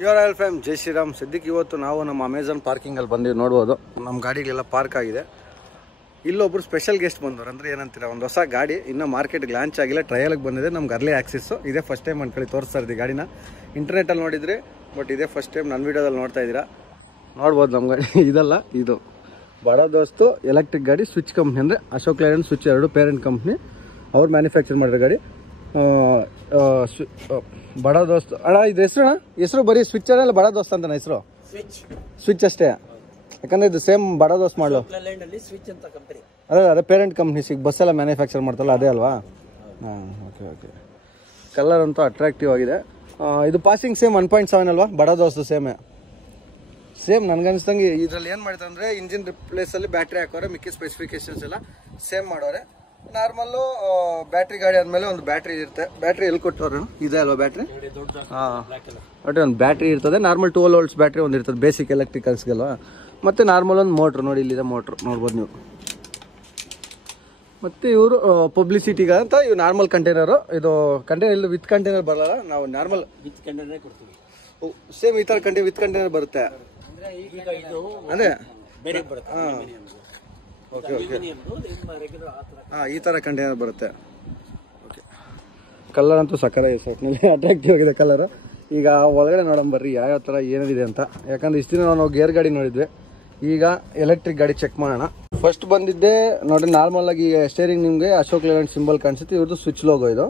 Your all fam ಜೈ ಶ್ರೀರಾಮ್. ಸದ್ಯಕ್ಕೆ ಇವತ್ತು ನಾವು ನಮ್ಮ ಅಮೆಝಾನ್ ಪಾರ್ಕಿಂಗಲ್ಲಿ ಬಂದು ನೋಡ್ಬೋದು. ನಮ್ಮ ಗಾಡಿಗಳೆಲ್ಲ ಪಾರ್ಕ್ ಆಗಿದೆ. ಇಲ್ಲೊಬ್ರು ಸ್ಪೆಷಲ್ ಗೆಸ್ಟ್ ಬಂದವರು. ಅಂದರೆ ಏನಂತೀರ, ಒಂದು ಹೊಸ ಗಾಡಿ ಇನ್ನೂ ಮಾರ್ಕೆಟ್ಗೆ ಲಾಂಚ್ ಆಗಿಲ್ಲ, ಟ್ರಯಲ್ಗೆ ಬಂದಿದೆ. ನಮ್ಗೆ ಅರ್ಲಿ ಆಕ್ಸಿಸ್ಸು ಇದೇ ಫಸ್ಟ್ ಟೈಮ್ ಅಂದ್ಕೊಳ್ಳಿ ತೋರಿಸ್ತಾ ಇದ್ದೀವಿ ಗಾಡಿನ. ಇಂಟರ್ನೆಟಲ್ಲಿ ನೋಡಿದ್ರಿ, ಬಟ್ ಇದೇ ಫಸ್ಟ್ ಟೈಮ್ ನನ್ನ ವೀಡಿಯೋದಲ್ಲಿ ನೋಡ್ತಾ ಇದ್ದೀರಾ. ನೋಡ್ಬೋದು ನಮ್ಮ ಗಾಡಿ ಇದಲ್ಲ, ಇದು ಬಡ ದೋಸ್ತು ಎಲೆಕ್ಟ್ರಿಕ್ ಗಾಡಿ. ಸ್ವಿಚ್ ಕಂಪ್ನಿ ಅಂದರೆ ಅಶೋಕ್ ಲೇಲ್ಯಾಂಡ್ ಸ್ವಿಚ್, ಎರಡು ಪೇರೆಂಟ್ ಕಂಪ್ನಿ, ಅವ್ರು ಮ್ಯಾನುಫ್ಯಾಕ್ಚರ್ ಮಾಡಿರೋ ಗಾಡಿ. ಬಡ ದೋಸ್ತ್ ಅಣ್ಣ, ಇದು ಹೆಸರು ಬರೀ ಸ್ವಿಚ್ ಅಲ್ಲ, ಬಡ ದೋಸ್ತ್ ಅಂತಾನೆ ಹೆಸರು. ಸ್ವಿಚ್ ಅಷ್ಟೇ, ಯಾಕಂದ್ರೆ ಇದು ಸೇಮ್ ಬಡ ದೋಸ್ತ್ ಮಾಡಲು. ಅದೇ ಪೇರೆಂಟ್ ಕಂಪ್ನಿ ಬಸ್ಸೆಲ್ಲ ಮ್ಯಾನುಫ್ಯಾಕ್ಚರ್ ಮಾಡ್ತಲ್ಲ, ಅದೇ ಅಲ್ವಾ? ಹಾಂ, ಓಕೆ ಓಕೆ. ಕಲರ್ ಅಂತೂ ಅಟ್ರಾಕ್ಟಿವ್ ಆಗಿದೆ. ಇದು ಪಾಸಿಂಗ್ ಸೇಮ್ 1.7 ಅಲ್ವಾ? ಬಡ ದೋಸ್ತು ಸೇಮ್ ನನಗನ್ಸ್ದಂಗೆ. ಇದರಲ್ಲಿ ಏನು ಮಾಡ್ತಾರೆ ಅಂದರೆ, ಇಂಜಿನ್ ರಿಪ್ಲೇಸಲ್ಲಿ ಬ್ಯಾಟ್ರಿ ಹಾಕೋರೆ, ಮಿಕ್ಕಿ ಸ್ಪೆಸಿಫಿಕೇಶನ್ಸ್ ಎಲ್ಲ ಸೇಮ್ ಮಾಡೋರೆ. ನಾರ್ಮಲ್ಲು ಬ್ಯಾಟ್ರಿ ಗಾಡಿ ಆದಮೇಲೆ ಒಂದು ಬ್ಯಾಟ್ರಿ ಇರುತ್ತೆ. ಬ್ಯಾಟ್ರಿ ಎಲ್ಲಿ ಕೊಟ್ಟವ್ರೆ? ಇದೆ ಅಲ್ವಾ ಬ್ಯಾಟ್ರಿ? ಹಾಂ, ಒಟ್ಟು ಒಂದು ಬ್ಯಾಟ್ರಿ ಇರ್ತದೆ. ನಾರ್ಮಲ್ 12 volts ಬ್ಯಾಟ್ರಿ ಒಂದು ಇರ್ತದೆ ಬೇಸಿಕ್ ಎಲೆಕ್ಟ್ರಿಕಲ್ಸ್ಗೆಲ್ವಾ. ಮತ್ತು ನಾರ್ಮಲ್ ಒಂದು ಮೋಟ್ರು ನೋಡಿ, ಇಲ್ಲಿದೆ ಮೋಟ್ರು, ನೋಡ್ಬೋದು ನೀವು. ಮತ್ತು ಇವರು ಪಬ್ಲಿಸಿಟಿಗೆ ಅಂತ ಇವು ನಾರ್ಮಲ್ ಕಂಟೈನರು. ಇದು ಕಂಟೈನರ್ ಇಲ್ಲಿ ವಿತ್ ಕಂಟೈನರ್ ಬರಲ್ಲ, ನಾವು ನಾರ್ಮಲ್ ವಿತ್ ಕಂಟೈನರ್ ಕೊಡ್ತೀವಿ. ಸೇಮ್ ಈ ಥರ ವಿತ್ ಕಂಟೈನರ್ ಬರುತ್ತೆ. ಅದೇ ಹಾಂ, ಓಕೆ ಓಕೆ. ಹಾಂ, ಈ ಥರ ಕಂಟೈನರ್ ಬರುತ್ತೆ. ಓಕೆ, ಕಲರ್ ಅಂತೂ ಸಕ್ಕತ್ತಾಗಿದೆ, ಸೊಟ್ಟಿನಲ್ಲಿ ಅಟ್ರಾಕ್ಟಿವ್ ಆಗಿದೆ ಕಲರು. ಈಗ ಒಳಗಡೆ ನೋಡೋಣ ಬರ್ರಿ ಯಾವ್ಯಾವ ಥರ ಏನಿದೆ ಅಂತ. ಯಾಕಂದ್ರೆ ಇಷ್ಟು ದಿನ ನಾವು ಗೇರ್ ಗಾಡಿ ನೋಡಿದ್ವಿ, ಈಗ ಎಲೆಕ್ಟ್ರಿಕ್ ಗಾಡಿ ಚೆಕ್ ಮಾಡೋಣ. ಫಸ್ಟ್ ಬಂದಿದ್ದೆ ನೋಡಿ, ನಾರ್ಮಲ್ ಆಗಿ ಸ್ಟೇರಿಂಗ್ ನಿಮಗೆ ಅಶೋಕ್ ಲೇಲ್ಯಾಂಡ್ ಸಿಂಬಲ್ ಕಾಣಿಸುತ್ತೆ. ಇವ್ರದ್ದು ಸ್ವಿಚ್ ಲೋಗೋ, ಇದು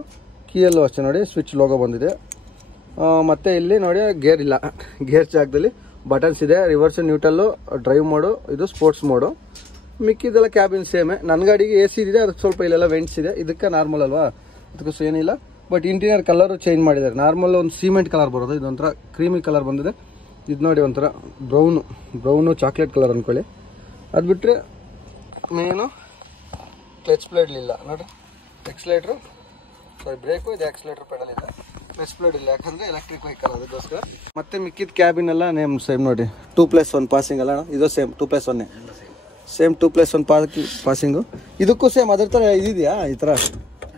ಕೀಯಲ್ಲೂ ಅಷ್ಟೇ ನೋಡಿ ಸ್ವಿಚ್ ಲೋಗೋ ಬಂದಿದೆ. ಮತ್ತು ಇಲ್ಲಿ ನೋಡಿ ಗೇರ್ ಇಲ್ಲ, ಗೇರ್ ಜಾಗದಲ್ಲಿ ಬಟನ್ಸ್ ಇದೆ. ರಿವರ್ಸ್, ನ್ಯೂಟ್ರಲ್ಲು, ಡ್ರೈವ್ ಮೋಡು, ಇದು ಸ್ಪೋರ್ಟ್ಸ್ ಮೋಡು. ಮಿಕ್ಕಿದೆಲ್ಲ ಕ್ಯಾಬಿನ್ ಸೇಮೆ. ನನ್ನ ಗಾಡಿಗೆ AC ಇದೆ, ಅದಕ್ಕೆ ಸ್ವಲ್ಪ ಇಲ್ಲೆಲ್ಲ ವೆಂಟ್ಸ್ ಇದೆ. ಇದಕ್ಕೆ ನಾರ್ಮಲ್ ಅಲ್ವಾ, ಅದಕ್ಕೂ ಏನಿಲ್ಲ. ಬಟ್ ಇಂಟೀರಿಯರ್ ಕಲರು ಚೇಂಜ್ ಮಾಡಿದ್ದಾರೆ. ನಾರ್ಮಲ್ ಒಂದು ಸಿಮೆಂಟ್ ಕಲರ್ ಬರೋದು, ಇದೊಂಥರ ಕ್ರೀಮಿ ಕಲರ್ ಬಂದಿದೆ. ಇದು ನೋಡಿ ಒಂಥರ ಬ್ರೌನು ಚಾಕ್ಲೇಟ್ ಕಲರ್ ಅಂದ್ಕೊಳ್ಳಿ. ಅದು ಬಿಟ್ಟರೆ ಮೇನು ಕ್ಲಚ್ ಪ್ಲೇಟ್ ಇಲ್ಲ ನೋಡಿರಿ. ಎಕ್ಸ್ಲೇಟ್ರು ಬ್ರೇಕು, ಇದು ಆಕ್ಸಿಲೇಟ್ರ್ ಪೆಡಲ್ ಇದೆ. ಕ್ಲಚ್ ಪ್ಲೇಟ್ ಇಲ್ಲ, ಯಾಕಂದರೆ ಎಲೆಕ್ಟ್ರಿಕ್ ವೆಹಿಕಲ್, ಅದಕ್ಕೋಸ್ಕರ. ಮತ್ತೆ ಮಿಕ್ಕಿದ ಕ್ಯಾಬಿನ್ ಎಲ್ಲ ಸೇಮ್ ನೋಡಿ, 2+1 ಪಾಸಿಂಗ್ ಅಲ್ಲ, ಇದು ಸೇಮ್ 2+1 ಸೇಮ್ 2+1 ಪಾಸಿಂಗು. ಇದಕ್ಕೂ ಸೇಮ್ ಅದ್ರ ಥರ ಇದೆಯಾ ಈ ಥರ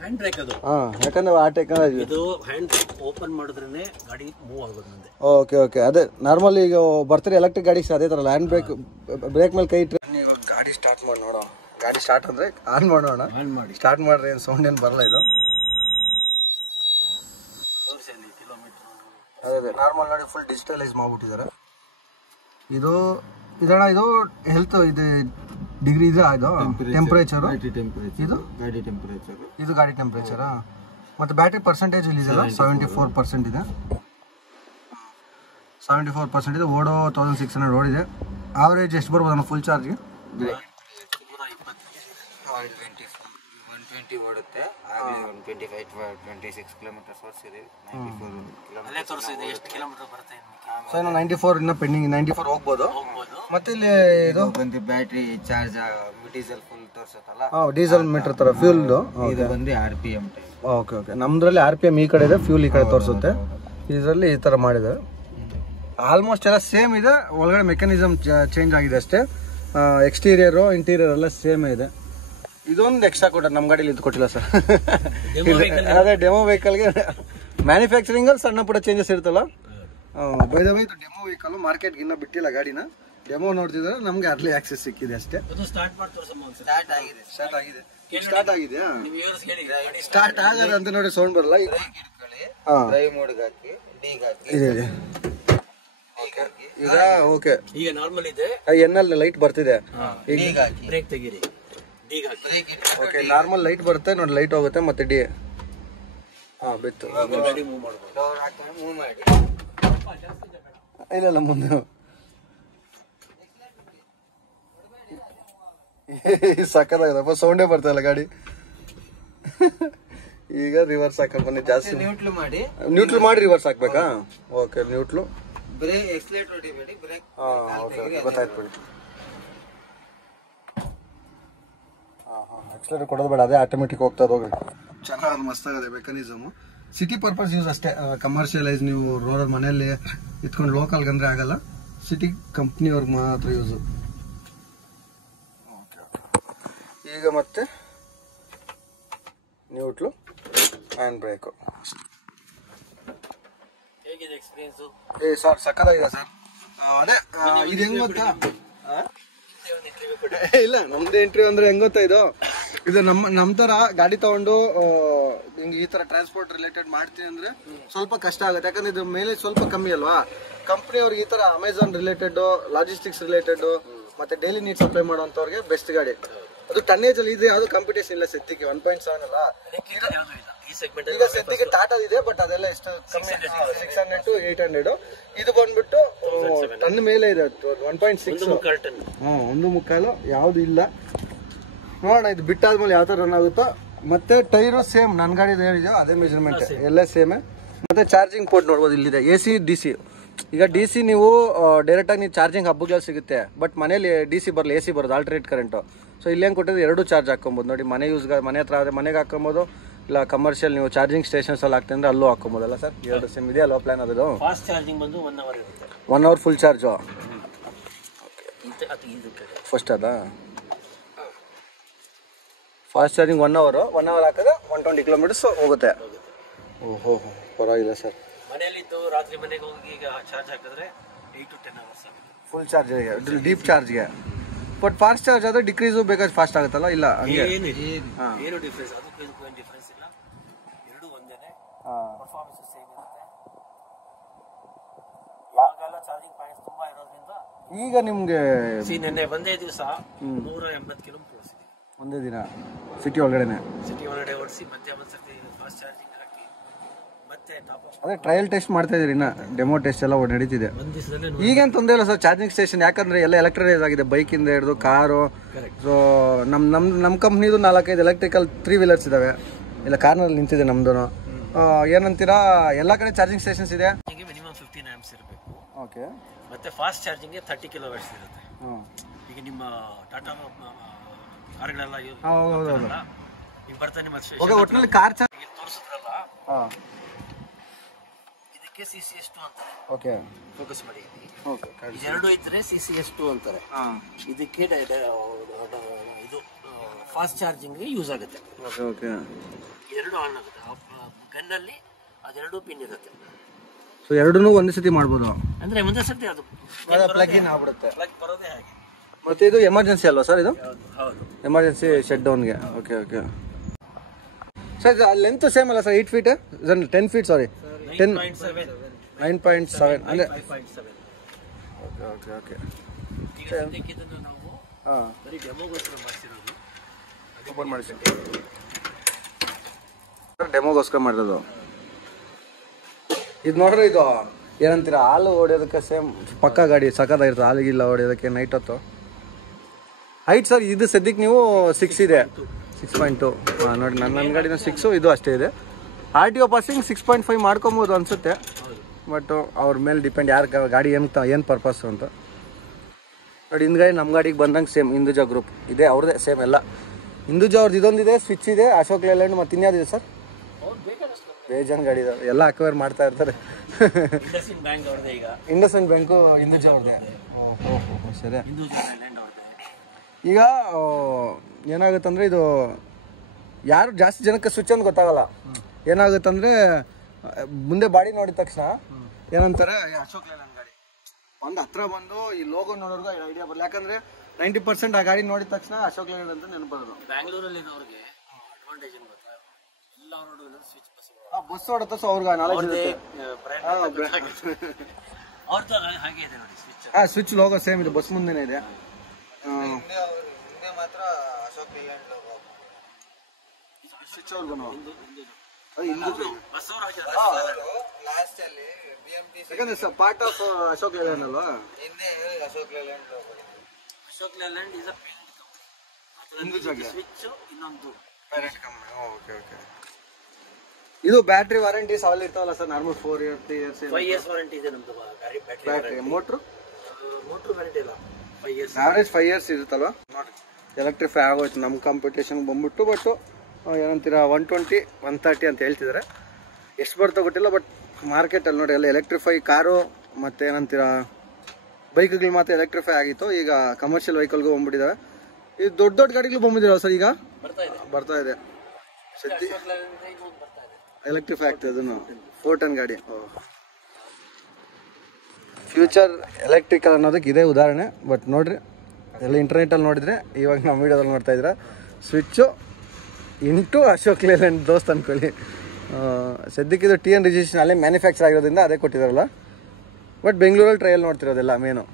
ಹ್ಯಾಂಡ್ ಬ್ರೇಕ್ ಅದು? ಹಾಂ, ಯಾಕಂದ್ರೆ ಆ ಟೆಕ್ನಾಲಜಿ ಇದು ಹ್ಯಾಂಡ್ ಓಪನ್ ಮಾಡಿದ್ರೇ ಗಾಡಿ ಮೂವ್ ಆಗೋದು ಮುಂದೆ. Okay okay. ಅದೇ ನಾರ್ಮಲ್ ಈಗ ಬರ್ತಾರೆ ಎಲೆಕ್ಟ್ರಿಕ್ ಗಾಡಿ ಅದೇ ಥರ ಹ್ಯಾಂಡ್ ಬ್ರೇಕ್ ಮೇಲೆ ಕೈ ಇಟ್ಟರೆ. ನೀವು ಗಾಡಿ ಸ್ಟಾರ್ಟ್ ಮಾಡಿ ನೋಡೋ. ಗಾಡಿ ಸ್ಟಾರ್ಟ್ ಅಂದರೆ ಆನ್ ಮಾಡೋಣ. ಆನ್ ಮಾಡಿ ಸ್ಟಾರ್ಟ್ ಮಾಡ್ರಿ, ಏನು ಸೌಂಡ್ ಏನು ಬರಲ್ಲ. ಇದು ಅದೇ ನಾರ್ಮಲ್ ನೋಡಿ, ಫುಲ್ ಡಿಜಿಟಲೈಸ್ ಮಾಡ್ಬಿಟ್ಟಿದ್ದಾರೆ. ಇದು ಇದಣ್ಣ, ಇದು ಹೆಲ್ತ್, ಇದು ಡಿಗ್ರಿ ಇದೆ, ಇದು ಟೆಂಪರೇಚರು, ಇದು ಗಾಡಿ ಟೆಂಪರೇಚರಾ. ಮತ್ತು ಬ್ಯಾಟ್ರಿ ಪರ್ಸೆಂಟೇಜ್ ಇಲ್ಲಿ ಇದೆಲ್ಲ 74% ಇದೆ. 74% ಇದೆ. ಓಡೋ 1600 ಓಡಿದೆ. ಆವ್ರೇಜ್ ಎಷ್ಟು ಬರ್ಬೋದು ಫುಲ್ ಚಾರ್ಜ್ಗೆ? 120 ಓಡುತ್ತೆ. 125-26 ಕಿಲೋಮೀಟರ್ಸ್ ಓಡಿಸಿದೆ. 94 ಇನ್ನೂ ಪೆಂಡಿಂಗ್, 94 ಹೋಗ್ಬೋದು. ಮತ್ತೆ ಇಲ್ಲಿ ಇದು ಬಂದು ಬ್ಯಾಟ್ರಿ ಚಾರ್ಜ್ ಡೀಸೆಲ್ ಫುಲ್ ತೋರಿಸುತ್ತಲ್ಲ, ಡೀಸೆಲ್ ಮೀಟರ್ ತರ ಫ್ಯೂಲ್ದು. ಇದು ಬಂದು RPM ಟೈಪ್. Okay okay. ನಮ್ದ್ರಲ್ಲಿ RPM ಈ ಕಡೆ ಇದೆ, ಫ್ಯೂಲ್ ಈ ಕಡೆ ತೋರಿಸುತ್ತೆ. ಇದರಲ್ಲಿ ಈ ತರ ಮಾಡಿದೆ. ಆಲ್ಮೋಸ್ಟ್ ಎಲ್ಲ ಸೇಮ್ ಇದೆ. ಒಳಗಡೆ ಮೆಕ್ಯಾನಿಸಮ್ ಚೇಂಜ್ ಆಗಿದೆ ಅಷ್ಟೇ. ಎಕ್ಸ್ಟೀರಿಯರು ಇಂಟೀರಿಯರ್ ಎಲ್ಲ ಸೇಮ್ ಇದೆ. ಇದೊಂದು ಎಕ್ಸ್ಟ್ರಾ ಕೊಟ್ಟ ನಮ್ಮ ಗಾಡಿಲಿ, ಇದು ಕೊಟ್ಟಿಲ್ಲ ಸರ್. ಅದೇ ಡೆಮೋ ವೆಹಿಕಲ್ಗೆ ಮ್ಯಾನುಫ್ಯಾಕ್ಚರಿಂಗಲ್ಲಿ ಸಣ್ಣ ಪುಟ್ಟ ಚೇಂಜಸ್ ಇರ್ತಲ್ಲ. ಬೈ ದ ವೇ, ಇದು ಡೆಮೋ ವೆಹಿಕಲ್, ಮಾರ್ಕೆಟ್ಗೆ ಇನ್ನೂ ಬಿಟ್ಟಿಲ್ಲ ಗಾಡಿನ. ಡೆಮೋ ನೋಡ್ತಿದ್ದಾರೆ, ನಮ್ಗೆ ಅರ್ಲಿ ಆಕ್ಸೆಸ್ ಸಿಕ್ಕಿದೆ ಅಷ್ಟೇ. ಸ್ಟಾರ್ಟ್ ಆಗಿದೆಯಾ? ಸ್ಟಾರ್ಟ್ ಆಗಲ್ಲ ಅಂತ ನೋಡಿ, ಸೌಂಡ್ ಬರಲ್ಲ. ಡ್ರೈವ್ ಮೋಡ್ಗೆ ಹಾಕಿ, ಡಿಗೆ ಹಾಕಿ, ಇದೆ ಈಗ. ಓಕೆ, ಈಗ ನಾರ್ಮಲ್ ಇದೆ. ಎನ್ಎಲ್ ಲೈಟ್ ಬರ್ತಿದೆ. ಈಗ ಹಾಕಿ ಬ್ರೇಕ್ ತೆಗೀರಿ, ಡಿಗೆ ಹಾಕಿ. ಓಕೆ, ನಾರ್ಮಲ್ ಲೈಟ್ ಬರುತ್ತೆ ನೋಡಿ, ಲೈಟ್ ಹೋಗುತ್ತೆ. ಮತ್ತೆ ಡಿ ಬಿತ್ತು. ಗಾಡಿ ಮೂವ್ ಮಾಡ್ಬೋದು. ಡೋರ್ ಹಾಕಿ ಮೂವ್ ಮಾಡಿ. ಇಲ್ಲ ಮುಂದೆ ಸಕ್ಕತ್ತಾಗದಪ್ಪ, ಸೌಂಡೇ ಬರ್ತಾ ಇಲ್ಲ ಗಾಡಿ. ಈಗ ರಿವರ್ಸ್ ಹಾಕಲ್ ಬನ್ನಿ. ಜಾಸ್ತಿ ನ್ಯೂಟ್ರಲ್ ಮಾಡಿ ರಿವರ್ಸ್ ಹಾಕ್ಬೇಕಾ? Okay, neutral. ಬ್ರೇಕ್ ಎಕ್ಸಲೇಟರ್ ಹೊಡಿಬೇಡಿ, ಬ್ರೇಕ್. ಗೊತ್ತಾಯ್ತು ಬಿಡಿ. ಎಕ್ಸಲೇಟರ್ ಕೊಡೋದು ಬೇಡ, ಅದೇ ಆಟೋಮೆಟಿಕ್ ಹೋಗ್ತಾ ಹೋಗ್ರಿ. ಚೆನ್ನಾಗಿ ಮಸ್ತಾಗದೆ ಮೆಕ್ಯಾನಿಸಮು. ಸಿಟಿ ಪರ್ಪಸ್ ಯೂಸ್ ಅಷ್ಟೇ. ಕಮರ್ಷಿಯಲೈಸ್ ನೀವು ರೋಡಲ್ಲಿ ಮನೆಯಲ್ಲಿ ಇತ್ಕೊಂಡು ಲೋಕಲ್ಗೆ ಅಂದರೆ ಆಗಲ್ಲ. ಸಿಟಿ ಕಂಪ್ನಿಯವ್ರಿಗೆ ಮಾತ್ರ ಯೂಸು. ಈಗ ಮತ್ತೆ ನ್ಯೂಟ್ಲು, ಹ್ಯಾಂಡ್ ಬ್ರೇಕು. ಹೇಗಿದೆ ಎಕ್ಸ್ಪೀರಿಯನ್ಸ್? ಸರ್ ಸಕ್ಕತ್ತಾಗಿದೆ ಸರ್. ಅದೇ ಇದು ಹೆಂಗ್ ಗೊತ್ತಾ, ಇಲ್ಲ ನಮ್ದು ಇಂಟರ್ವ್ಯೂ ಅಂದ್ರೆ ಹೆಂಗ್ ಗೊತ್ತಾ, ಇದು ನಮ್ ತರ ಗಾಡಿ ತಗೊಂಡು ಹಿಂಗೆ ಈ ತರ ಟ್ರಾನ್ಸ್ಪೋರ್ಟ್ ರಿಲೇಟೆಡ್ ಮಾಡ್ತೀನಿ ಅಂದ್ರೆ ಸ್ವಲ್ಪ ಕಷ್ಟ ಆಗುತ್ತೆ. ಯಾಕಂದ್ರೆ ಇದು ಮೇಲೆ ಸ್ವಲ್ಪ ಕಮ್ಮಿ ಅಲ್ವಾ. ಕಂಪ್ನಿ ಅವ್ರಿಗೆ ಈ ತರ ಅಮೆಝಾನ್ ರಿಲೇಟೆಡ್, ಲಾಜಿಸ್ಟಿಕ್ಸ್ ರಿಲೇಟೆಡ್ ಮತ್ತೆ ಡೈಲಿ ನೀಡ್ ಸಪ್ಲೈ ಮಾಡುವಂತವ್ರಿಗೆ ಬೆಸ್ಟ್ ಗಾಡಿ. ಅದು ಟನ್ನೇಜ್ ಅಲ್ಲಿ ಇದೆ, ಯಾವ್ದು ಕಾಂಪಿಟೇಷನ್ ಇಲ್ಲ ಸದ್ಯಕ್ಕೆ. 1.7 ಅಲ್ಲ ಈಗ ಸದ್ಯಕ್ಕೆ ಟಾಟಾ ಇದೆ, ಬಟ್ ಅದೆಲ್ಲ ಎಷ್ಟು 600 to 800. ಇದು ಬಂದ್ಬಿಟ್ಟು ಟನ್ ಮೇಲೆ ಇದೆ, 1.6. 1.25 ಯಾವ್ದು ಇಲ್ಲ. ನೋಡೋಣ ಇದು ಬಿಟ್ಟಾದ್ಮೇಲೆ ಯಾವ ತರ ರನ್ ಆಗುತ್ತೋ. ಮತ್ತೆ ಟೈರು ಸೇಮ್ ನನ್ನ ಗಾಡಿ ಏನಿದೆಯೋ ಅದೇ ಮೆಜರ್ಮೆಂಟ್ ಎಲ್ಲ ಸೇಮೇ. ಮತ್ತೆ ಚಾರ್ಜಿಂಗ್ ಪೋರ್ಟ್ ನೋಡ್ಬೋದು, ಇಲ್ಲಿದೆ AC DC. ಈಗ DC ನೀವು ಡೈರೆಕ್ಟ್ ಆಗಿ ನೀವು ಚಾರ್ಜಿಂಗ್ ಹಬ್ಬಗಳಲ್ಲಿ ಸಿಗುತ್ತೆ, ಬಟ್ ಮನೇಲಿ DC ಬರಲ್ಲ, AC ಬರೋದು ಆಲ್ಟರ್ನೇಟ್ ಕರೆಂಟು. ಸೊ ಇಲ್ಲಿ ಹೆಂಗೆ ಕೊಟ್ಟಿದ್ರೆ 2 ಚಾರ್ಜ್ ಹಾಕೊಬೋದು ನೋಡಿ. ಮನೆ ಹತ್ರ ಆದರೆ ಮನೆಗೆ ಹಾಕೊಬೋದು, ಇಲ್ಲ ಕಮರ್ಷಿಯಲ್ ನೀವು ಚಾರ್ಜಿಂಗ್ ಸ್ಟೇಷನ್ಸ್ ಅಲ್ಲಿ ಹಾಕ್ತೀನಿ ಅಂದ್ರೆ ಅಲ್ಲೂ ಹಾಕೊಬೋದಲ್ಲ ಸರ್. 2 ಸಿಮ್ ಇದೆ ಅಲ್ವಾ ಪ್ಲಾನ್ ಅದು? ಫಾಸ್ಟ್ ಚಾರ್ಜಿಂಗ್ ಬಂದು 1 hour ಇರುತ್ತೆ. 1 hour ಫುಲ್ ಚಾರ್ಜು ಫಸ್ಟ್ ಅದಾ? ಫಾಸ್ಟ್ ಚಾರ್ಜಿಂಗ್ 1 hour ಹಾಕಿದ್ರೆ 120 kilometers ಹೋಗುತ್ತೆ. ಓಹೋ ಪರವಾಗಿಲ್ಲ ಸರ್. ಮನೆಯಲ್ಲಿದ್ದು ರಾತ್ರಿ ಮನೆಗೆ ಹೋಗಿ ಈಗ ಚಾರ್ಜ್ ಹಾಕಿದ್ರೆ 8 to 10 hours ಆಗುತ್ತೆ ಫುಲ್ ಚಾರ್ಜ್ಗೆ, ಡೀಪ್ ಚಾರ್ಜ್ಗೆ. ಬಟ್ ಫಾಸ್ಟ್ ಚಾರ್ಜ್ ಆದ್ರೆ ಡಿಕ್ರೀಸು ಬೇಕಾದ್ರೆ ಫಾಸ್ಟ್ ಆಗುತ್ತಲ್ಲ? ಇಲ್ಲ ಹಂಗೆ ಏನು ಡಿಫ್ರೆನ್ಸ್, ಅದಕ್ಕೂ ಇದಕ್ಕೂ ಏನು ಡಿಫ್ರೆನ್ಸ್ ಇಲ್ಲ, ಎರಡು ಒಂದೇನೆ, ಪರ್ಫಾರ್ಮೆನ್ಸ್ ಸೇಮ್ ಇರುತ್ತೆ. ಯಾವಾಗೆಲ್ಲ ಚಾರ್ಜಿಂಗ್ ಪಾಯಿಂಟ್ಸ್ ತುಂಬಾ ಇರೋದ್ರಿಂದ ಈಗ ನಿಮ್ಗೆ ನೆನ್ನೆ ಒಂದೇ ದಿವಸ 180 ಕಿಲೋಮೀಟರ್ ಓಡಿಸಿದೆ. ಒಂದೇ ದಿನ ಸಿಟಿ ಒಳಗಡೆನೆ ಓಡಿಸಿ ಮತ್ತೆ ಒಂದ್ಸತಿ ಫಾಸ್ಟ್ ಚಾರ್ಜಿಂಗ್ ಹಾಕಿ ಮತ್ತೆ ಟಾಪ್ ಅಪ್. ಅದೇ ಟ್ರಯಲ್ ಟೆಸ್ಟ್ ಮಾಡ್ತಾ ಇದೀರಿ, ಇನ್ನ ಡೆಮೋ ಟೆಸ್ಟ್ ಎಲ್ಲ ನಡೀತಿದೆ. ಒಂದ್ ದಿವಸದಲ್ಲಿ ಈಗೇನು ತೊಂದರೆ ಇಲ್ಲ ಸರ್ ಚಾರ್ಜಿಂಗ್ ಸ್ಟೇಷನ್, ಯಾಕಂದ್ರೆ ಎಲ್ಲ ಎಲೆಕ್ಟ್ರೈಸ್ ಆಗಿದೆ, ಬೈಕಿಂದ ಹಿಡಿದು ಕಾರು. ಸೊ ನಮ್ಮ ಕಂಪ್ನಿದು 4-5 ಎಲೆಕ್ಟ್ರಿಕಲ್ 3 wheelers ಇದಾವೆ. ಇಲ್ಲ ಕಾರ್ನಲ್ಲಿ ನಿಂತಿದೆ ನಮ್ದು. ಏನಂತೀರಾ, ಎಲ್ಲ ಕಡೆ ಚಾರ್ಜಿಂಗ್ ಸ್ಟೇಷನ್ಸ್ ಇದೆ. ಮಿನಿಮಮ್ 15 amps ಇರಬೇಕು. ಓಕೆ. ಮತ್ತೆ ಫಾಸ್ಟ್ ಚಾರ್ಜಿಂಗ್ಗೆ 30 kilowatts ಇರುತ್ತೆ. ಈಗ ನಿಮ್ಮ ಟಾಟಾ ಕಾರ್ಗಳೆಲ್ಲ ಈಗ ಬರ್ತಾನೆ ಮತ್ತೆ ಒಟ್ಟಿನಲ್ಲಿ ಕಾರ್ ಚಾರ್ಜ್ ತೋರಿಸಿದ್ರಲ್ಲ, ಇದಕ್ಕೆ CCS2 ಅಂತಾರೆ. ಓಕೆ, ಫೋಕಸ್ ಮಾಡಿ. ಓಕೆ, ಇದೆರಡು ಇದ್ರೆ CCS2 ಅಂತಾರೆ. ಇದಕ್ಕೆ ಇದು ಫಾಸ್ಟ್ ಚಾರ್ಜಿಂಗ್ಗೆ ಯೂಸ್ ಆಗುತ್ತೆ. ಓಕೆ, ಎರಡು ಆನ್ ಆಗುತ್ತೆ. ಗನ್ನಲ್ಲಿ ಅದೆರಡು ಪಿನ್ ಇರುತ್ತೆ. ಸೊ ಎರಡನ್ನೂ ಒಂದೇ ಸತಿ ಮಾಡ್ಬೋದು ಅಂದ್ರೆ ಒಂದೇ ಸತಿ ಅದು ಪ್ಲಗ್ ಇನ್ ಆಗ್ಬಿಡುತ್ತೆ. ಪ್ಲಗ್ ಬರೋದೇ ಹಾಗೆ. ಮತ್ತೆ ಇದು ಎಮರ್ಜೆನ್ಸಿ ಅಲ್ವಾ ಸರ್? ಇದು ಹೌದು, ಎಮರ್ಜೆನ್ಸಿ ಶಟ್ ಡೌನ್ಗೆ. Okay okay sir. Length same ಅಲ್ಲ ಸರ್? 8 feet 10 feet ಸಾರಿ 9.7 ಅಂದ್ರೆ 5.7. Okay okay okay. ಈಗ ಸದ್ಯಕ್ಕೆ ಇದನ್ನು ನಾವು ಬರೀ ಡೆಮೋಗೋಸ್ಕರ ಮಾಡಿಸಿರೋದು. ಓಪನ್ ಮಾಡಿಸಿ ಡೆಮೋಗೋಸ್ಕರ ಮಾಡಿರೋದು. ಇದು ನೋಡ್ರಿ, ಇದು ಏನಂತೀರ, ಹಾಲು ಹೊಡೆಯೋದಕ್ಕೆ ಸೇಮ್ ಪಕ್ಕ ಗಾಡಿ ಸಕ್ಕತ್ತಾಗಿರ್ತದೆ. ಹಾಲಿಗಿಲ್ಲ ಹೊಡೆಯೋದಕ್ಕೆ ನೈಟ್ ಹೊತ್ತು. ಹೈಟ್ ಸರ್ ಇದು ಸದ್ಯಕ್ಕೆ ನೀವು 6 ಇದೆ, 6.2. ನೋಡಿ ನನ್ನ ಗಾಡಿನ 6, ಇದು ಅಷ್ಟೇ ಇದೆ. RTO ಪಾಸಿಂಗ್ 6.5 ಮಾಡ್ಕೊಬೋದು ಅನ್ಸುತ್ತೆ, ಬಟ್ ಅವ್ರ ಮೇಲೆ ಡಿಪೆಂಡ್ ಯಾರು ಗಾಡಿ ಏನು ಪರ್ಪಸ್ ಅಂತ. ನೋಡಿ ಹಿಂದ್ಗಡೆ ನಮ್ಮ ಗಾಡಿಗೆ ಬಂದಂಗೆ ಸೇಮ್ ಹಿಂದೂಜಾ ಗ್ರೂಪ್ ಇದೆ, ಅವ್ರದ್ದೇ ಸೇಮ್ ಎಲ್ಲ. ಹಿಂದೂಜಾ ಅವ್ರದ್ದು ಇದೊಂದಿದೆ, ಸ್ವಿಚ್ ಇದೆ, ಅಶೋಕ್ ಲೇಲ್ಯಾಂಡ್, ಮತ್ತು ಇನ್ಯಾವುದಿದೆ ಸರ್? ಬೇಜಾನ್ ಗಾಡಿ ಇದಾವೆ, ಎಲ್ಲ ಅಕ್ವೈರ್ ಮಾಡ್ತಾ ಇರ್ತಾರೆ. ಇಂಡಸ್ಇಂಡ್ ಬ್ಯಾಂಕು ಹಿಂದೂಜಾ ಅವ್ರದ್ದೇ. ಓಹೋ ಸರಿ. ಈಗ ಏನಾಗುತ್ತಂದ್ರೆ, ಇದು ಯಾರು ಜಾಸ್ತಿ ಜನಕ್ಕೆ ಸ್ವಿಚ್ ಅಂತ ಗೊತ್ತಾಗಲ್ಲ. ಏನಾಗುತ್ತಂದ್ರೆ ಮುಂದೆ ಬಾಡಿ ನೋಡಿದ ತಕ್ಷಣ ಏನಂತಾರೆ, ಅಶೋಕ್ ಲೇಲ್ಯಾಂಡ್ ಗಾಡಿ ಒಂದು ಹತ್ರ ಬಂದು ಈ ಲೋಗೋ ನೋಡೋರ್ಗು ಐಡಿಯಾ ಬರಲ್ಲ. ಯಾಕಂದ್ರೆ 90% ಆ ಗಾಡಿ ನೋಡಿದ ತಕ್ಷಣ ಅಶೋಕ್ ಲೇಲ್ಯಾಂಡ್ ಅಂತ ನೆನಪರೋದು. ಬ್ಯಾಂಗ್ಳೂರಲ್ಲಿ ಅವ್ರಿಗೆ ಅಡ್ವಾಂಟೇಜ್ ಏನು ಗೊತ್ತಾ, ಎಲ್ಲ ರೋಡ್ ಸ್ವಿಚ್ ಬಸ್ ಹೊಡುತ್ತೆ, ಸೊ ಅವ್ರಿಗೆ ನಾಲೆಜ್ ಇರುತ್ತೆ. ಅವ್ರದ್ದು ಹಾಗೆ ಇದೆ ನೋಡಿ ಸ್ವಿಚ್. ಸ್ವಿಚ್ ಲೋಗೋ ಸೇಮ್ ಇದೆ, ಬಸ್ ಮುಂದೆನೇ ಇದೆ. ಮಾತ್ರ ಅಶೋಕ್ ಲೇಲ್ಯಾಂಡ್ ಲೋಗೋ. ಸ್ವಿಚ್ ಅವ್ರಿಗೂ ಲಾಸ್ಟ್ ಅಲ್ಲಿ BMTC ಯಾಕಂದ್ರೆ ಪಾರ್ಟ್ ಆಫ್ ಅಶೋಕ್ ಲೇಲ್ಯಾಂಡ್ ಅಲ್ವಾ? ಹಿಂದೆ Ashok Leyland logo. Ashok Leyland is a switch ಇನ್ನೊಂದು ಪೇರೆಂಟ್ ಕಂಪನಿ. Okay okay. ಇದು ಬ್ಯಾಟ್ರಿ ವಾರಂಟೀಸ್ ಅವೆಲ್ಲ ಇರ್ತಾವಲ್ಲ ಸರ್? Normal 4 years 3 years 5 years warranty ಇದೆ ನಮ್ದು ಬ್ಯಾಟ್ರಿ. ಮೋಟ್ರು ವಾರಂಟಿ ಇಲ್ಲ, 5 years ಆವರೇಜ್ 5 years ಇರುತ್ತಲ್ವಾ? ನೋಡಿ ಎಲೆಕ್ಟ್ರಿಫೈ ಆಗೋಯ್ತು ನಮ್ಮ ಕಾಂಪಿಟೇಷನ್ಗೆ ಬಂದ್ಬಿಟ್ಟು. ಬಟ್ ಏನಂತೀರಾ 120 130 ಅಂತ ಹೇಳ್ತಿದ್ದಾರೆ, ಎಷ್ಟು ಬರ್ತೋ ಗೊತ್ತಿಲ್ಲ. ಬಟ್ ಮಾರ್ಕೆಟಲ್ಲಿ ನೋಡಿ ಎಲ್ಲ ಎಲೆಕ್ಟ್ರಿಫೈ ಕಾರು ಮತ್ತು ಏನಂತೀರಾ ಬೈಕ್ಗಳು ಮಾತ್ರ ಎಲೆಕ್ಟ್ರಿಫೈ ಆಗಿತ್ತು. ಈಗ ಕಮರ್ಷಿಯಲ್ ವೆಹಿಕಲ್ಗೂ ಬಂದ್ಬಿಟ್ಟಿದ್ದಾವೆ. ಇದು ದೊಡ್ಡ ದೊಡ್ಡ ಗಾಡಿಗಳು ಬಂದ್ಬಿಟ್ಟಿರೋ ಸರ್? ಈಗ ಬರ್ತಾ ಇದೆ ಸದ್ಯ ಎಲೆಕ್ಟ್ರಿಫೈ ಆಗ್ತದೆ. ಅದನ್ನು 4 ton ಗಾಡಿ. ಫ್ಯೂಚರ್ ಎಲೆಕ್ಟ್ರಿಕಲ್ ಅನ್ನೋದಕ್ಕೆ ಇದೇ ಉದಾಹರಣೆ. ಬಟ್ ನೋಡಿರಿ ಎಲ್ಲ ಇಂಟರ್ನೆಟಲ್ಲಿ ನೋಡಿದರೆ, ಇವಾಗ ನಮ್ಮ ವೀಡಿಯೋದಲ್ಲಿ ನೋಡ್ತಾ ಇದ್ದೀರಾ, ಸ್ವಿಚ್ಚು ಇಂಟು ಅಶೋಕ್ ಲೇಲ್ಯಾಂಡ್ ದೋಸ್ತ್ ಅಂದ್ಕೊಳ್ಳಿ. ಸದ್ಯಕ್ಕಿದು TN ರಿಜಿಸ್ಟ್ರೇಷನ್ ಅಲ್ಲೇ ಮ್ಯಾನುಫ್ಯಾಕ್ಚರ್ ಆಗಿರೋದ್ರಿಂದ ಅದೇ ಕೊಟ್ಟಿದ್ದಾರಲ್ಲ. ಬಟ್ ಬೆಂಗಳೂರಲ್ಲಿ ಟ್ರಯಲ್ ನೋಡ್ತಿರೋದಿಲ್ಲ ಮೇನು.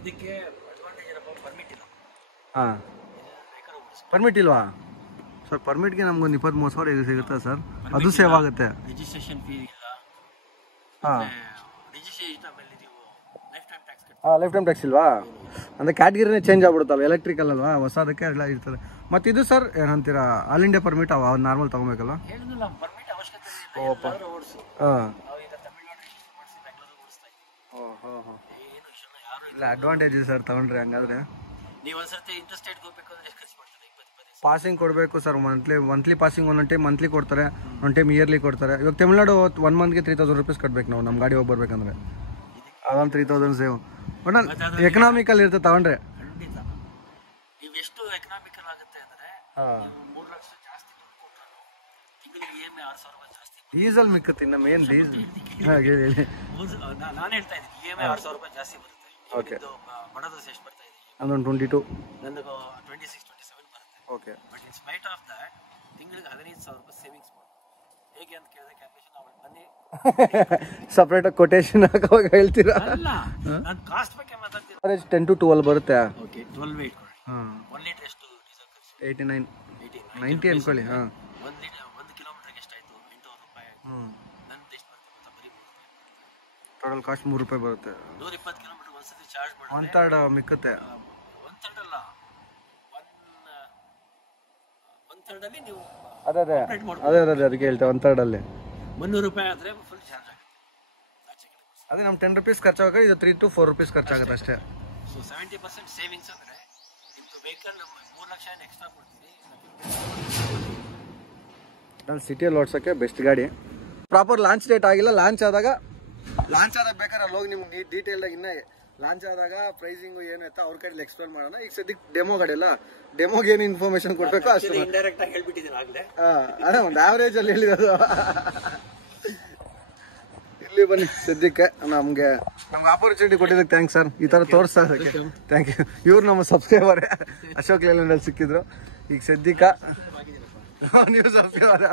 ಇದಕ್ಕೆ ಅಡ್ವಾಂಟೇಜ್ ಏನಪ್ಪ, ಪರ್ಮಿಟ್ ಇಲ್ಲ. ಹಾಂ, ಪರ್ಮಿಟ್ ಇಲ್ವಾ ಸರ್? ಪರ್ಮಿಟ್ಗೆ ನಮ್ಗೊಂದು 23,000 ಸಿಗುತ್ತಾ ಸರ್? ಅದು ಸೇವ್ ಆಗುತ್ತೆ. ರಿಜಿಸ್ಟ್ರೇಷನ್ ಫೀ ಇಲ್ಲ. ಹಾಂ, ರಿಜಿಸ್ಟ್ರೇಷನ್ ಆಮೇಲೆ ನೀವು ಲೈಫ್ ಟೈಮ್ ಟ್ಯಾಕ್ಸ್ ಕಟ್ಟಿ. ಲೈಫ್ ಟೈಮ್ ಟ್ಯಾಕ್ಸ್ ಇಲ್ವಾ? ಅಂದರೆ ಕ್ಯಾಟಗಿರಿನೇ ಚೇಂಜ್ ಆಗ್ಬಿಡುತ್ತಲ್ವ, ಎಲೆಕ್ಟ್ರಿಕಲ್ ಅಲ್ವಾ, ಹೊಸದಕ್ಕೆ ಎಲ್ಲ ಇರ್ತದೆ. ಮತ್ತು ಇದು ಸರ್ ಏನಂತೀರಾ, ಆಲ್ ಇಂಡಿಯಾ ಪರ್ಮಿಟ್ ನಾರ್ಮಲ್ ತೊಗೊಬೇಕಲ್ಲ? ಹೇಳಿದ್ನಲ್ಲ, ಪರ್ಮಿಟ್ ಅವಶ್ಯಕತೆ ಇಲ್ಲ, ಓಡಿಸಿ. ಹಾಂ, ನಾವು ಈಗ ತಮಿಳ್ನಾಡು ರಿಜಿಸ್ಟರ್ ಮಾಡಿಸಿ ಬೆಂಗಳೂರು ಓಡಿಸ್ತಾ ಇದ್ದೀವಿ. ಏನು ವಿಷಯ ಯಾರು ಇಲ್ಲ, ಅಡ್ವಾಂಟೇಜ್ ಇದೆ ಸರ್ ತಗೊಂಡ್ರಿ. ಹಂಗಾದ್ರೆ ನೀವು ಒಂದ್ಸರ್ತಿ ಇಂಟರ್ಸ್ಟೇಟ್ಗೆ ಹೋಗ್ಬೇಕು ಅಂದ್ರೆ ಎಷ್ಟು ಖರ್ಚು ಮಾಡ್ತಾರೆ? 20-25 ಪಾಸಿಂಗ್ ಕೊಡಬೇಕು ಸರ್. ಮಂತ್ಲಿ ಪಾಸಿಂಗ್ ಒಂದೊಂದು ಟೈಮ್ ಮಂತ್ಲಿ ಕೊಡ್ತಾರೆ, ಒಂದು ಟೈಮ್ ಇಯರ್ಲಿ ಕೊಡ್ತಾರೆ. ಇವಾಗ ತಮಿಳ್ನಾಡು 1 ಮಂತ್ಗೆ 3,000 ರೂಪೀಸ್ ಕಟ್ಬೇಕು ನಾವು, ನಮ್ಮ ಗಾಡಿ ಹೋಗಿ ಬರ್ಬೇಕಂದ್ರೆ. ಅದೊಂದು 3,000 ಸೇವ್. ಬಟ್ ಎಕನಾಮಿಕಲ್ ಇರುತ್ತೆ ತಗೊಂಡ್ರೆ. ಖಂಡಿತ. ನೀವು ಎಷ್ಟು ಎಕನಾಮಿಕಲ್ ಆಗುತ್ತೆ ಅಂದ್ರೆ, ನೀವು 3 ಲಕ್ಷ ಜಾಸ್ತಿ ದುಡ್ಡು ಕೊಟ್ಟರು ತಿಂಗಳಿಗೆ EMI 6,000 ರೂಪಾಯಿ ಜಾಸ್ತಿ. ಡೀಸೆಲ್ ಮಿಕ್ಕತ್ತೆ ಇನ್ನು ಮೇನ್ ಡೀಸೆಲ್. ಹಾಗೆ ಹೇಳಿ. ನಾನು ಹೇಳ್ತಾ ಇದ್ದೀನಿ, EMI 6,000 ರೂಪಾಯಿ ಜಾಸ್ತಿ ಬರುತ್ತೆ. ಓಕೆ, ಬಡ ದೋಸೆ ಎಷ್ಟು ಬರ್ತಾ ಇದೆ? ಅದೊಂದು 22. ನಂದು 26-27 ಬರುತ್ತೆ. Okay. But in spite of that ತಿಂಗಳಿಗೆ 15,000 ರೂಪಾಯಿ ಸೇವಿಂಗ್ಸ್ ಮಾಡಿ. ಹೇಗೆ ಅಂತ ಕೇಳಿದ್ರೆ ಕ್ಯಾಲ್ಕುಲೇಷನ್ ಅವಳು ಬನ್ನಿ ಸಪ್ರೇಟಾಗಿ ಕೊಟೇಶನ್ ಹಾಕುವಾಗ ಹೇಳ್ತೀರಾ? ಅಲ್ಲ, ನಾನು ಕಾಸ್ಟ್ ಬಗ್ಗೆ ಮಾತಾಡ್ತೀನಿ. ಅವರೇಜ್ 10 to 12 ಬರುತ್ತೆ. ಓಕೆ, 12 ವೇಟ್ ಕೊಡಿ. ಹಾಂ, 1 ಲೀಟರ್ ಎಷ್ಟು ಡೀಸೆಲ್ ಖರ್ಚು? 89, 90 ಅನ್ಕೊಳ್ಳಿ. ಹಾಂ, 1 ಕಿಲೋಮೀಟರ್ಗೆ ಎಷ್ಟಾಯ್ತು? 8,000 ರೂಪಾಯಿ ಆಯ್ತು. ನಂದು ಎಷ್ಟು ಬರುತ್ತೆ ಗೊತ್ತಾ? ಬರೀ ಟೋಟಲ್ ಕಾಸ್ಟ್ 3 ರೂಪಾಯಿ ಬರುತ್ತೆ. 120 ಕಿಲೋಮೀಟರ್ ಒಂದ್ಸತಿ ಚಾರ್ಜ್ ಮಾಡಿ 1/3 ಮಿಕ್ಕುತ್ತೆ. 1/3 ಅಲ್ಲ, 1/3 ಅಲ್ಲಿ ನೀವು ಅದೇ ಅದಕ್ಕೆ ಹೇಳ್ತೇವೆ. 1/3 ಅಲ್ಲಿ 300 ರೂಪಾಯಿ ಆದರೆ ಫುಲ್ ಚಾರ್ಜ್ ಆಗುತ್ತೆ. ಅದೇ ನಮ್ಮ 10 ರೂಪೀಸ್ ಖರ್ಚಾಗ, ಇದು 3 to 4 ರೂಪೀಸ್ ಖರ್ಚಾಗುತ್ತೆ ಅಷ್ಟೇ. ಸೊ 70% ಸೇವಿಂಗ್ಸ್ ಅಂದರೆ ನಿಮ್ಮದು ವೆಹಿಕಲ್ 3 ಲಕ್ಷ ಏನು ಎಕ್ಸ್ಟ್ರಾ ಕೊಡ್ತೀವಿ. ನಾನು ಸಿಟಿಯಲ್ಲಿ ಓಡಿಸೋಕ್ಕೆ ಬೆಸ್ಟ್ ಗಾಡಿ. ಪ್ರಾಪರ್ ಲಾಂಚ್ ಡೇಟ್ ಆಗಿಲ್ಲ. ಲಾಂಚ್ ಆದಾಗ ಬೇಕಾದ್ರೆ ಅಲ್ಲಿ ಹೋಗಿ ನಿಮ್ಗೆ ಡೀಟೇಲ್ದಾಗ ಇನ್ನೂ ಲಾಂಚ್ ಆದಾಗ ಪ್ರೈಸಿಂಗು ಏನು ಇತ್ತು ಅವ್ರ ಕೈಲಿ ಎಕ್ಸ್ಪ್ಲೇನ್ ಮಾಡೋಣ. ಈಗ ಸದ್ಯಕ್ಕೆ ಡೆಮೋ ಗಾಡಿ ಅಲ್ಲ, ಡೆಮೋಗೆ ಏನು ಇನ್ಫಾರ್ಮೇಶನ್ ಕೊಡಬೇಕು ಅಷ್ಟು ಇಂಡೈರೆಕ್ಟ್ ಆಗಿ ಹೇಳ್ಬಿಟ್ಟಿದ್ದೀನಿ ಆಗಲೇ. ಅದೇ ಒಂದು ಆವ್ರೇಜ್ ಅಲ್ಲಿ ಹೇಳಿರೋದು. ಇಲ್ಲಿ ಬನ್ನಿ, ಸದ್ಯಕ್ಕೆ ನಮ್ಗೆ ಆಪರ್ಚುನಿಟಿ ಕೊಟ್ಟಿದ್ದಕ್ಕೆ ಥ್ಯಾಂಕ್ಸ್ ಸರ್. ಈ ಥರ ತೋರಿಸ್ತಾ ಇದಕ್ಕೆ ಥ್ಯಾಂಕ್ ಯು. ಇವ್ರು ನಮ್ಮ ಸಬ್ಸ್ಕ್ರೈಬರ್ ಅಶೋಕ್ ಲೇಲ್ಯಾಂಡಲ್ಲಿ ಸಿಕ್ಕಿದ್ರು. ಈಗ ಸದ್ಯಕ್ಕೆ ನೀವು subscriber.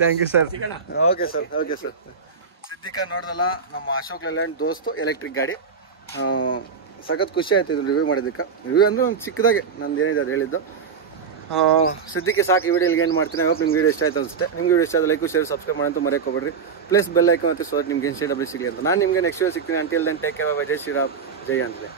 Thank you sir. Okay sir. ಸದ್ಯಕ್ಕೆ ನೋಡ್ದಲ್ಲ ನಮ್ಮ ಅಶೋಕ್ ಲೇಲ್ಯಾಂಡ್ ದೋಸ್ತು ಎಲೆಕ್ಟ್ರಿಕ್ ಗಾಡಿ. ಸಖತ್ ಖುಷಿ ಆಯ್ತು ಇದು ರಿವ್ಯೂ ಮಾಡೋದಕ್ಕೆ. ರಿವ್ಯೂ ಅಂದರೆ ಒಂದು ಚಿಕ್ಕದಾಗೆ ನಂದು ಏನಿದೆ ಅದು ಹೇಳಿದ್ದು. ಸದ್ಯಕ್ಕೆ ಸಾಕು. ಈ ವಿಡಿಯೋಗೆ ಏನು ಮಾಡ್ತೀನಿ. ಹೋಗಿ ನಿಮ್ಗೆ ವಿಡಿಯೋ ಇಷ್ಟ ಆಯ್ತು ಅನಿಸುತ್ತೆ. ನಿಮ್ಗೆ ವಿಡಿಯೋ ಇಷ್ಟ ಆದ ಲೈಕ್ ಶೇರ್ ಸಬ್ಸ್ಕ್ರೈಬ್ ಮಾಡೋಂತ ಮರೆಯೋಕೋಬೇಡ್ರಿ. ಪ್ಲಸ್ ಬೆಲ್ ಐಕಾನ್ ಮತ್ತು ಸೊ ನಿಮ್ಗೆ ಇನ್ಸ್ಟಾಗ್ರಾಮ್ ಸಿಗಲಿ ಅಂತ. ನಾನು ನಿಮಗೆ ನೆಕ್ಸ್ಟ್ ವಿಡಿಯೋ ಸಿಗ್ತೀನಿ. Until then take care. ಜೈ ಶ್ರೀರಾಮ್, ಜೈ ಆಂಜನೇಯ.